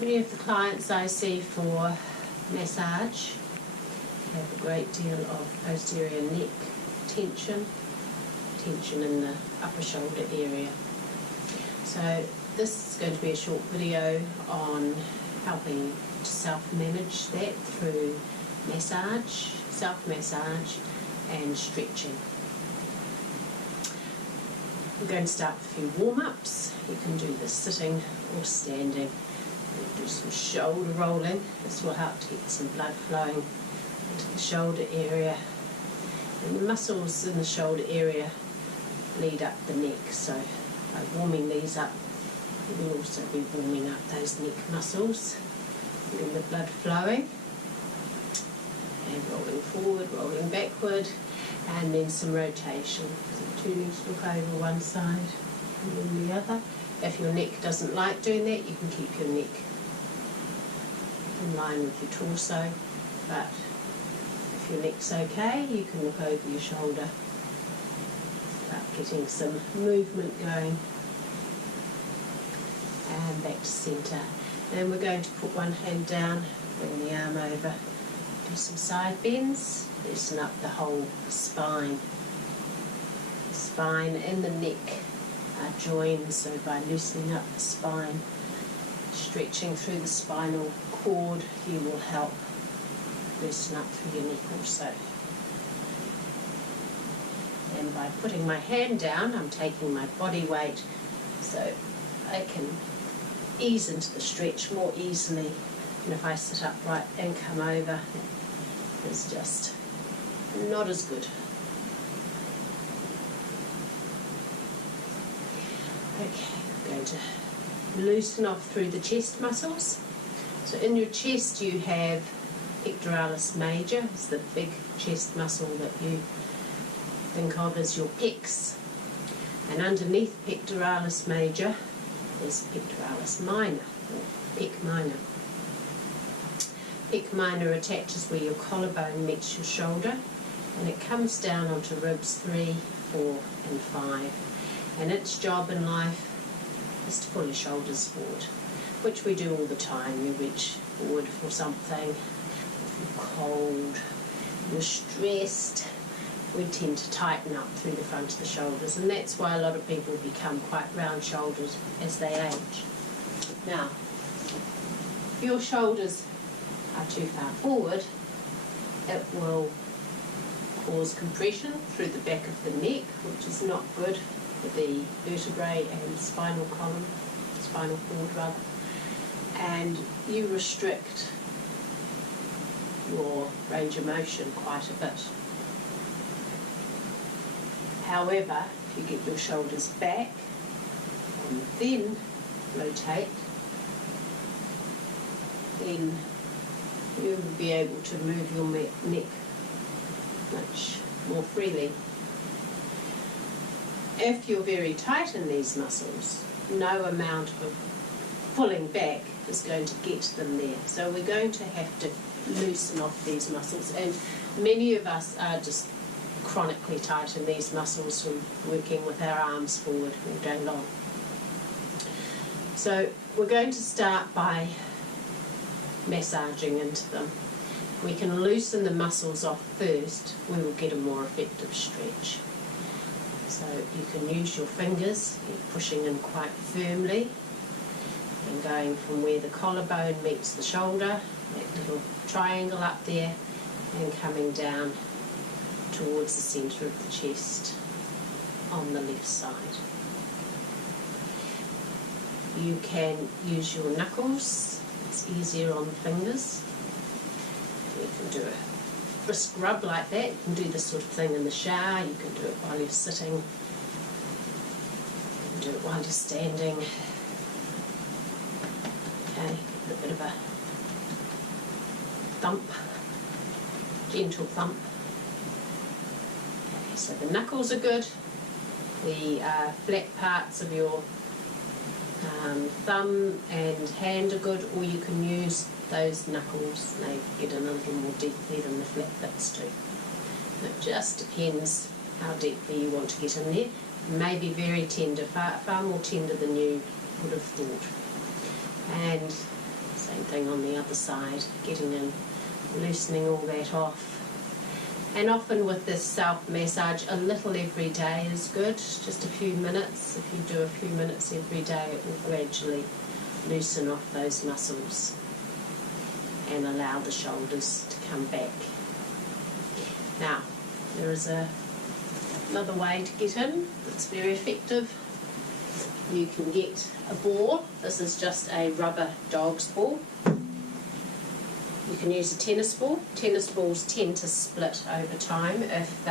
Many of the clients I see for massage have a great deal of posterior neck tension in the upper shoulder area. So this is going to be a short video on helping to self-manage that through massage, self-massage and stretching. We're going to start with a few warm-ups. You can do this sitting or standing. Do some shoulder rolling. This will help to get some blood flowing into the shoulder area. And the muscles in the shoulder area lead up the neck, so by warming these up, you will also be warming up those neck muscles, getting the blood flowing. And rolling forward, rolling backward, and then some rotation. So two legs look over one side and then the other. If your neck doesn't like doing that, you can keep your neck in line with your torso, but if your neck's okay, you can look over your shoulder, start getting some movement going, and back to centre. And we're going to put one hand down, bring the arm over, do some side bends, loosen up the whole spine. The spine and the neck are joined, so by loosening up the spine, stretching through the spinal cord, you will help loosen up through your neck also. And by putting my hand down, I'm taking my body weight so I can ease into the stretch more easily. And if I sit upright and come over, it's just not as good. Okay, I'm going to loosen off through the chest muscles. So in your chest you have pectoralis major, it's the big chest muscle that you think of as your pecs. And underneath pectoralis major is pectoralis minor, or pec minor. Pec minor attaches where your collarbone meets your shoulder, and it comes down onto ribs 3, 4 and 5. And its job in life is to pull your shoulders forward, which we do all the time. You reach forward for something, if you're cold, you're stressed, we tend to tighten up through the front of the shoulders, and that's why a lot of people become quite round shouldered as they age. Now, if your shoulders are too far forward, it will cause compression through the back of the neck, which is not good for the vertebrae and spinal column, spinal cord rather, and you restrict your range of motion quite a bit. However, if you get your shoulders back and then rotate, then you will be able to move your neck much more freely. If you're very tight in these muscles, no amount of pulling back is going to get them there. So we're going to have to loosen off these muscles, and many of us are just chronically tight in these muscles from working with our arms forward all day long. So we're going to start by massaging into them. We can loosen the muscles off first, we will get a more effective stretch. So you can use your fingers, you're pushing in quite firmly and going from where the collarbone meets the shoulder, that little triangle up there, and coming down towards the centre of the chest on the left side. You can use your knuckles, it's easier on the fingers. You can do a brisk rub like that. You can do this sort of thing in the shower, you can do it while you're sitting, you can do it while you're standing. Okay, a bit of a thump, gentle thump. Okay, so the knuckles are good, the flat parts of your thumb and hand are good, or you can use those knuckles, they get in a little more deeply than the flat bits do. It just depends how deeply you want to get in there. It may be very tender, far more tender than you would have thought. And Same thing on the other side, getting in, loosening all that off. And often with this self-massage, a little every day is good, just a few minutes. If you do a few minutes every day, it will gradually loosen off those muscles and allow the shoulders to come back. Now, there is another way to get in that's very effective. You can get a ball. This is just a rubber dog's ball. You can use a tennis ball. Tennis balls tend to split over time if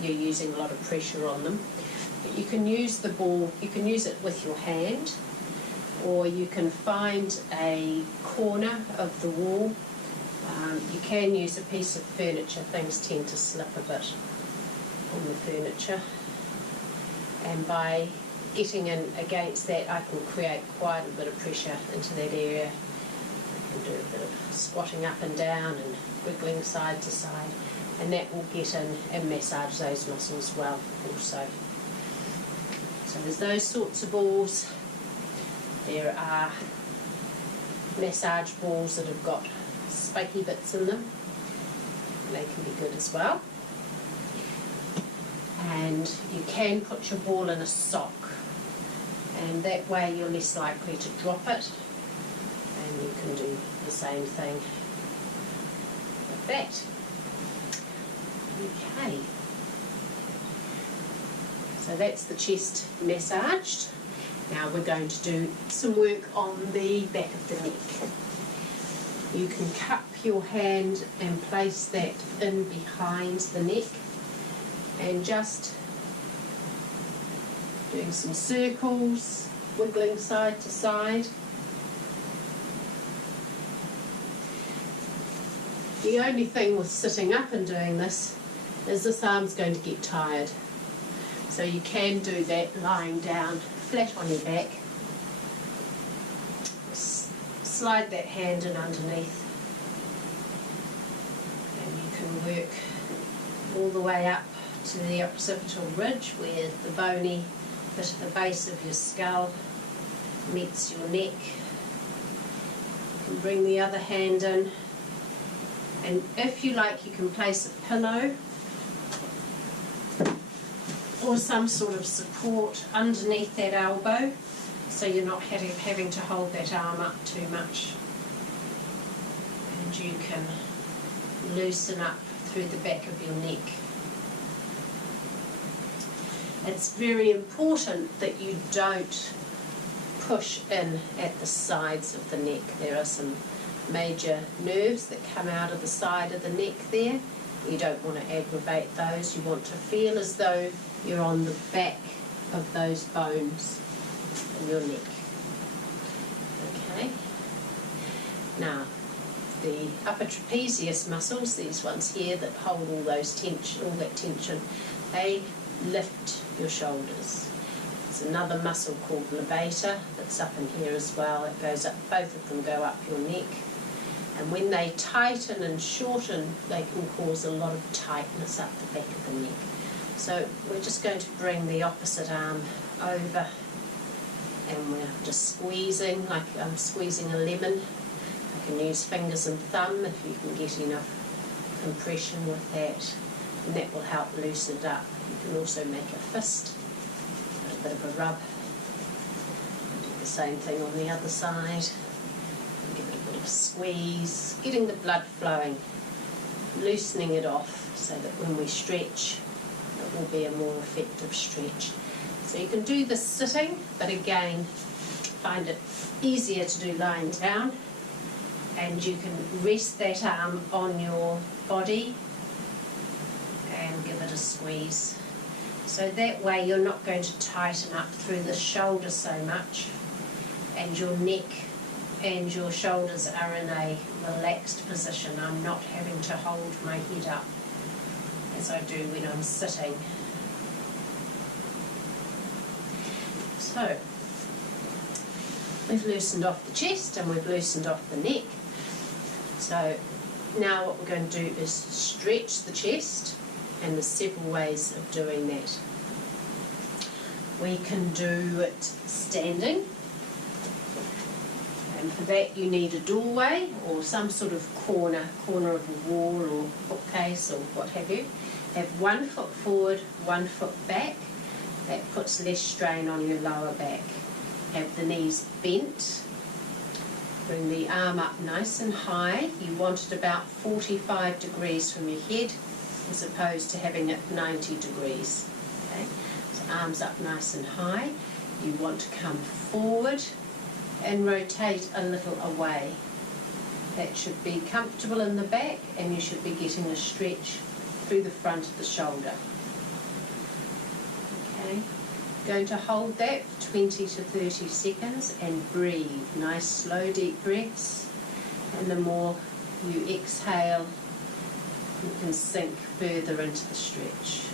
you're using a lot of pressure on them. But you can use the ball, you can use it with your hand, or you can find a corner of the wall. You can use a piece of furniture. Things tend to slip a bit on the furniture. And by getting in against that, I can create quite a bit of pressure into that area. I can do a bit of squatting up and down and wiggling side to side, and that will get in and massage those muscles well also. So there's those sorts of balls. There are massage balls that have got spiky bits in them. They can be good as well. And you can put your ball in a sock, and that way you're less likely to drop it, and you can do the same thing with that. Okay, so that's the chest massaged. Now we're going to do some work on the back of the neck. You can cup your hand and place that in behind the neck, and just doing some circles, wiggling side to side. The only thing with sitting up and doing this is this arm's going to get tired. So you can do that lying down flat on your back. Slide that hand in underneath, and you can work all the way up to the occipital ridge where the bony bit at the base of your skull meets your neck. You can bring the other hand in, and if you like, you can place a pillow or some sort of support underneath that elbow, so you're not having to hold that arm up too much. And you can loosen up through the back of your neck. It's very important that you don't push in at the sides of the neck. There are some major nerves that come out of the side of the neck there. You don't want to aggravate those. You want to feel as though you're on the back of those bones in your neck. Okay. Now, the upper trapezius muscles, these ones here that hold all that tension, they lift your shoulders. There's another muscle called levator that's up in here as well. It goes up, both of them go up your neck. And when they tighten and shorten, they can cause a lot of tightness up the back of the neck. So we're just going to bring the opposite arm over, and we're just squeezing, like I'm squeezing a lemon. I can use fingers and thumb if you can get enough compression with that, and that will help loosen it up. You can also make a fist, a bit of a rub. Do the same thing on the other side. Give it a bit of a squeeze, getting the blood flowing, loosening it off so that when we stretch, it will be a more effective stretch. So you can do this sitting, but again, find it easier to do lying down, and you can rest that arm on your body and give it a squeeze. So that way you're not going to tighten up through the shoulder so much, and your neck and your shoulders are in a relaxed position. I'm not having to hold my head up as I do when I'm sitting. So we've loosened off the chest and we've loosened off the neck. So now what we're going to do is stretch the chest, and there's several ways of doing that. We can do it standing, And for that you need a doorway or some sort of corner of a wall or bookcase or what have you. Have 1 foot forward, 1 foot back. That puts less strain on your lower back. Have the knees bent. Bring the arm up nice and high. You want it about 45 degrees from your head as opposed to having it 90 degrees. Okay? So arms up nice and high. You want to come forward and rotate a little away. That should be comfortable in the back and you should be getting a stretch through the front of the shoulder. Okay, going to hold that for 20 to 30 seconds and breathe. Nice slow deep breaths, and the more you exhale you can sink further into the stretch.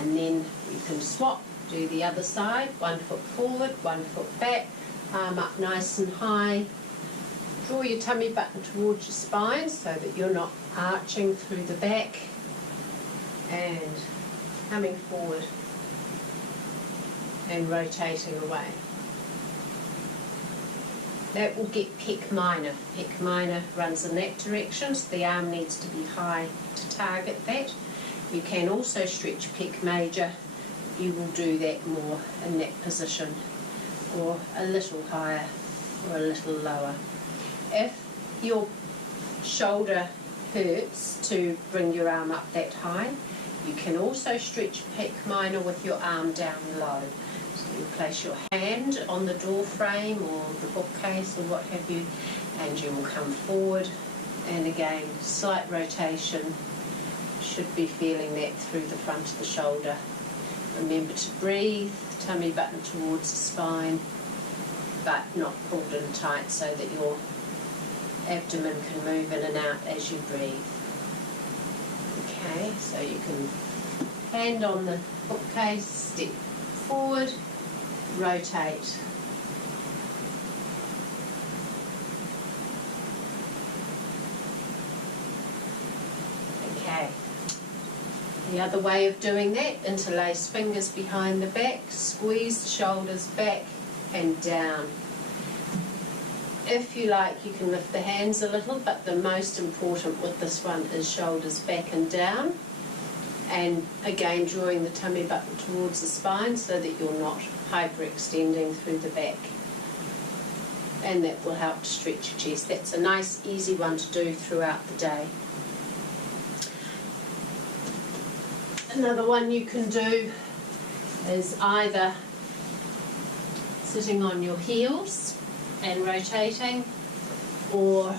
And then you can swap. Do the other side, 1 foot forward, 1 foot back, arm up nice and high. Draw your tummy button towards your spine so that you're not arching through the back, and coming forward and rotating away. That will get pec minor. Pec minor runs in that direction, so the arm needs to be high to target that. You can also stretch pec major. You will do that more in that position, or a little higher or a little lower. If your shoulder hurts to bring your arm up that high, you can also stretch pec minor with your arm down low. So you place your hand on the door frame or the bookcase or what have you, and you will come forward, and again slight rotation. Should be feeling that through the front of the shoulder. Remember to breathe, tummy button towards the spine, but not pulled in tight so that your abdomen can move in and out as you breathe. Okay, so you can hand on the bookcase, step forward, rotate. Okay. The other way of doing that, interlace fingers behind the back, squeeze the shoulders back and down. If you like, you can lift the hands a little, but the most important with this one is shoulders back and down. And again, drawing the tummy button towards the spine so that you're not hyperextending through the back. And that will help to stretch your chest. That's a nice, easy one to do throughout the day. Another one you can do is either sitting on your heels and rotating, or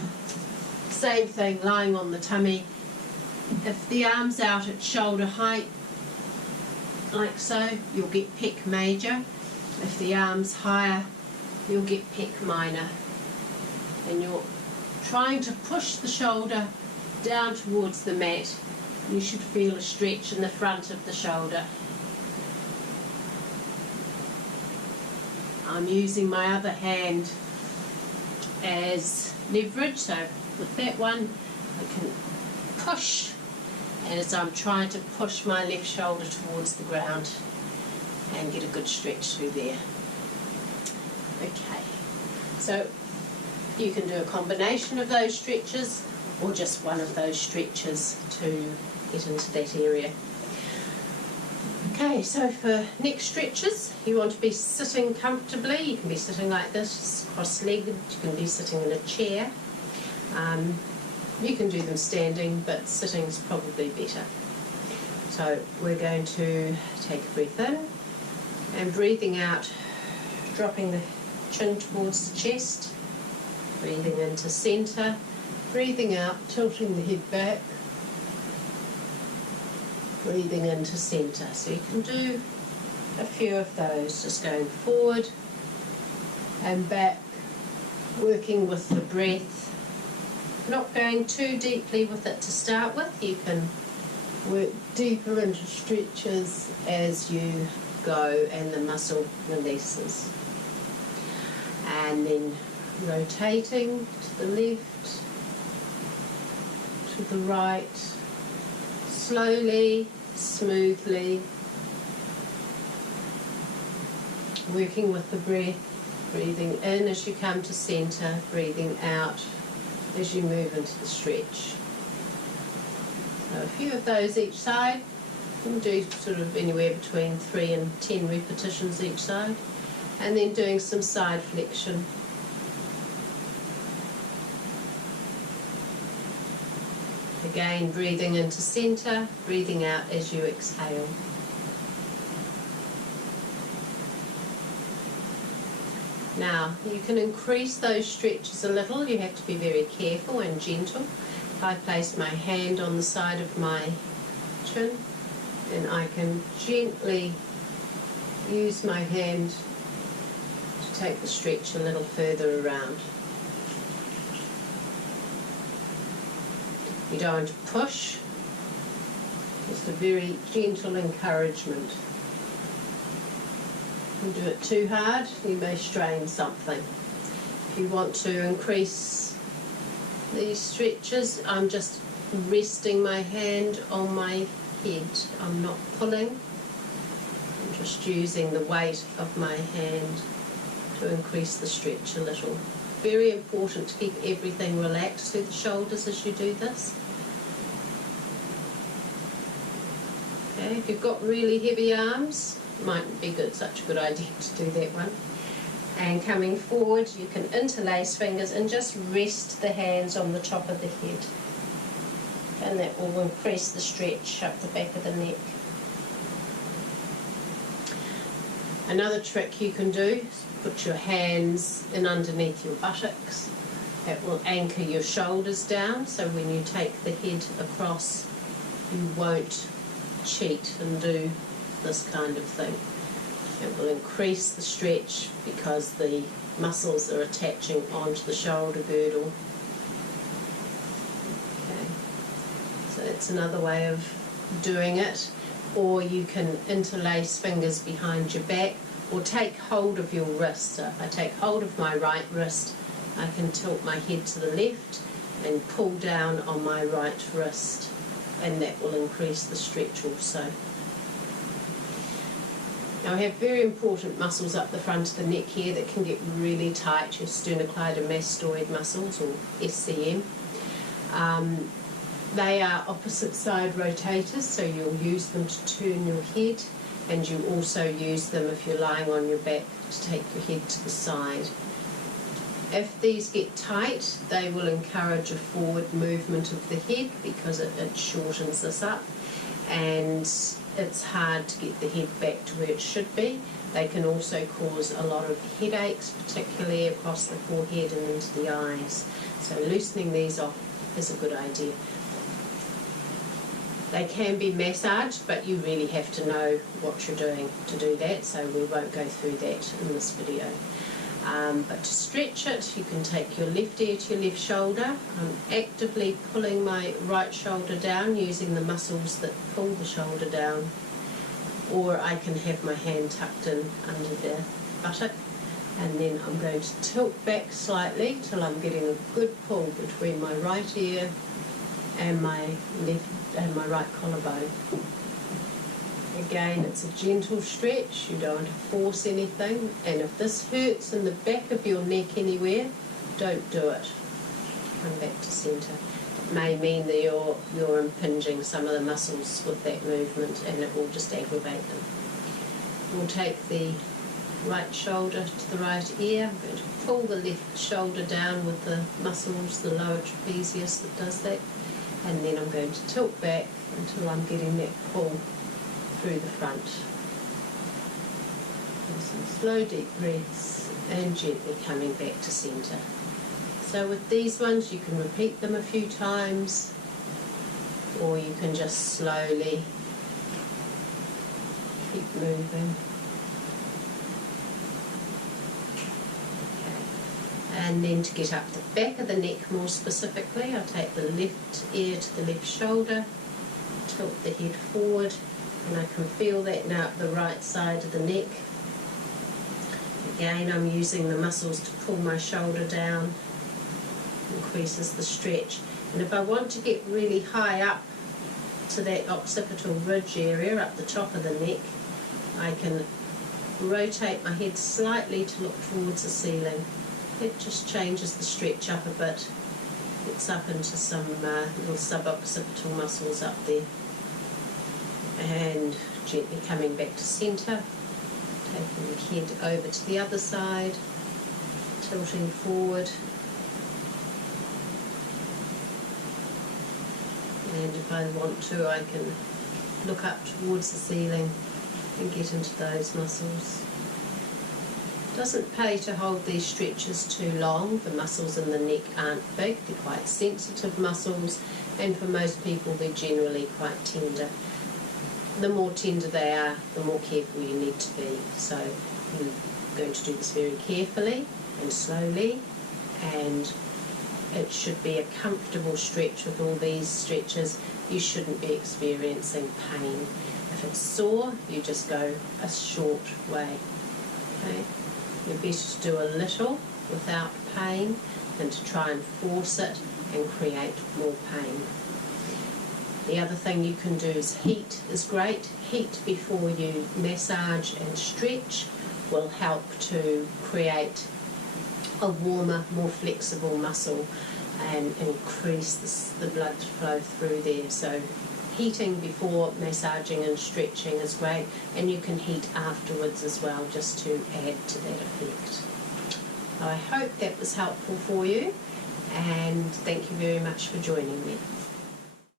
same thing, lying on the tummy. If the arm's out at shoulder height, like so, you'll get pec major. If the arm's higher, you'll get pec minor. And you're trying to push the shoulder down towards the mat. You should feel a stretch in the front of the shoulder. I'm using my other hand as leverage, so with that one I can push, and as I'm trying to push my left shoulder towards the ground and get a good stretch through there. Okay, so you can do a combination of those stretches or just one of those stretches to get into that area. Okay, so for neck stretches, you want to be sitting comfortably. You can be sitting like this, cross-legged. You can be sitting in a chair. You can do them standing, but sitting is probably better. So we're going to take a breath in, and breathing out, dropping the chin towards the chest, breathing into centre, breathing out, tilting the head back, breathing into centre. So you can do a few of those, just going forward and back, working with the breath, not going too deeply with it to start with. You can work deeper into stretches as you go and the muscle releases. And then rotating to the left, to the right, slowly, smoothly, working with the breath, Breathing in as you come to centre, breathing out as you move into the stretch. So a few of those each side. You can do sort of anywhere between 3 and 10 repetitions each side. And then doing some side flexion. Again, breathing into centre, breathing out as you exhale. Now, you can increase those stretches a little. You have to be very careful and gentle. If I place my hand on the side of my chin, then I can gently use my hand to take the stretch a little further around. You don't want to push, just a very gentle encouragement. If you do it too hard, you may strain something. If you want to increase these stretches, I'm just resting my hand on my head. I'm not pulling. I'm just using the weight of my hand to increase the stretch a little. Very important to keep everything relaxed through the shoulders as you do this. Okay, if you've got really heavy arms, it mightn't be such a good idea to do that one. And coming forward, you can interlace fingers and just rest the hands on the top of the head. And that will increase the stretch up the back of the neck. Another trick you can do is put your hands in underneath your buttocks. That will anchor your shoulders down, so when you take the head across, you won't cheat and do this kind of thing. It will increase the stretch because the muscles are attaching onto the shoulder girdle. Okay. So that's another way of doing it. Or you can interlace fingers behind your back, or take hold of your wrist. So if I take hold of my right wrist, I can tilt my head to the left and pull down on my right wrist, and that will increase the stretch also. Now we have very important muscles up the front of the neck here that can get really tight, your sternocleidomastoid muscles, or SCM. They are opposite side rotators, so you'll use them to turn your head, and you also use them if you're lying on your back to take your head to the side. If these get tight, they will encourage a forward movement of the head because it shortens this up, and it's hard to get the head back to where it should be. They can also cause a lot of headaches, particularly across the forehead and into the eyes. So loosening these off is a good idea. They can be massaged, but you really have to know what you're doing to do that, so we won't go through that in this video. But to stretch it, you can take your left ear to your left shoulder. I'm actively pulling my right shoulder down using the muscles that pull the shoulder down, or I can have my hand tucked in under the buttock, and then I'm going to tilt back slightly till I'm getting a good pull between my right ear and my left and my right collarbone. Again, it's a gentle stretch, you don't want to force anything, and if this hurts in the back of your neck anywhere, don't do it. Come back to centre. It may mean that you're impinging some of the muscles with that movement, and it will just aggravate them. We'll take the right shoulder to the right ear. I'm going to pull the left shoulder down with the muscles, the lower trapezius that does that, and then I'm going to tilt back until I'm getting that pull through the front. And some slow deep breaths and gently coming back to centre. So with these ones you can repeat them a few times, or you can just slowly keep moving. Okay. And then to get up the back of the neck more specifically, I'll take the left ear to the left shoulder, tilt the head forward, and I can feel that now up the right side of the neck. Again, I'm using the muscles to pull my shoulder down, increases the stretch. And if I want to get really high up to that occipital ridge area up the top of the neck, I can rotate my head slightly to look towards the ceiling. It just changes the stretch up a bit. Gets up into some little sub-occipital muscles up there. And gently coming back to centre, taking the head over to the other side, tilting forward. And if I want to, I can look up towards the ceiling and get into those muscles. Doesn't pay to hold these stretches too long. The muscles in the neck aren't big, they're quite sensitive muscles, and for most people they're generally quite tender. The more tender they are, the more careful you need to be. So you're going to do this very carefully and slowly, and it should be a comfortable stretch. With all these stretches, you shouldn't be experiencing pain. If it's sore, you just go a short way. Okay? You're better to do a little without pain than to try and force it and create more pain. The other thing you can do is heat is great. Heat before you massage and stretch will help to create a warmer, more flexible muscle and increase the blood flow through there. So heating before massaging and stretching is great, and you can heat afterwards as well, just to add to that effect. I hope that was helpful for you, and thank you very much for joining me.